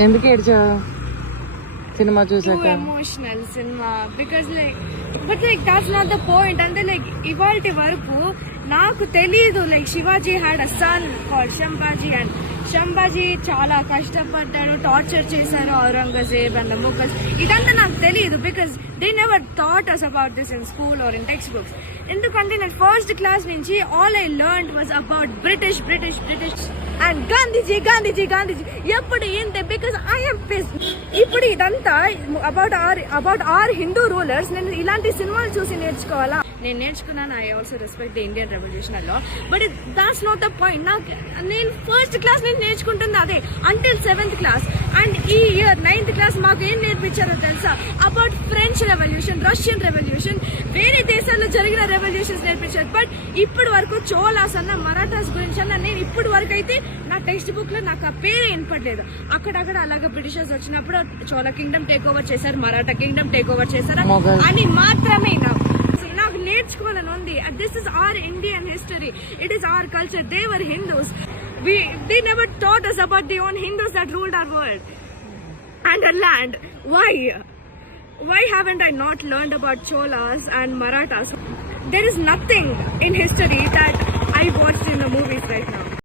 ఎందుకు ఏడ్చావు సినిమా చూసాక? Emotional cinema because like but like that's not the point. అంటే like ఇవాల్టి వరకు నాకు తెలీదు like Shivaji had a son called Sambhaji and Sambhaji చాలా కష్టపడ్డాడు, టార్చర్ చేశారు ఔరంగజేబ్ అండ్ ముఘల్స్. ఇదంతా నాకు తెలియదు because they never thought us about this in school are in text books. ఎందుకంటే నేను ఫస్ట్ క్లాస్ నుంచి all I learned was about British British British and Gandhiji Gandhiji Gandhiji. ఎప్పుడు ఏంటి బికాస్ ఐఎమ్ పిస్. ఇప్పుడు ఇదంతా అబౌట్ ఆర్ హిందూ రూలర్స్. నేను ఇలాంటి సినిమాలు చూసి నేర్చుకోవాలా? నేను నేర్చుకున్నాను. I also respect the Indian revolution అలా, but that's not the point. నేను ఫస్ట్ క్లాస్ నేను నేర్చుకుంటుంది అదే అంటిల్ 7th క్లాస్. అండ్ ఈ ఇయర్ 9th క్లాస్ మాకు ఏం నేర్పించారో తెలుసా? About French revolution, Russian revolution, వేరే దేశాల్లో జరిగిన రెవల్యూషన్స్ నేర్పించారు. బట్ ఇప్పటి వరకు చోళాస్ అన్న మరాఠాస్ గురించి అన్న నేను ఇప్పటి వరకు అయితే నా టెక్స్ట్ బుక్ లో నాకు ఆ పేరే వినపడలేదు. అక్కడక్కడ అలాగే బ్రిటిషర్స్ వచ్చినప్పుడు చోళ కింగ్డమ్ టేక్ ఓవర్ చేశారు, మరాఠా కింగ్డమ్ టేక్ ఓవర్ చేశారు అని మాత్రమే నాకు నేర్చుకోవాలని ఉంది. This is our Indian history, it is our culture. They were Hindus. They never taught us about the own Hindus that ruled our world and our land. Why haven't I not learned about Cholas and Marathas? There is nothing in history that I watched in the movies right now.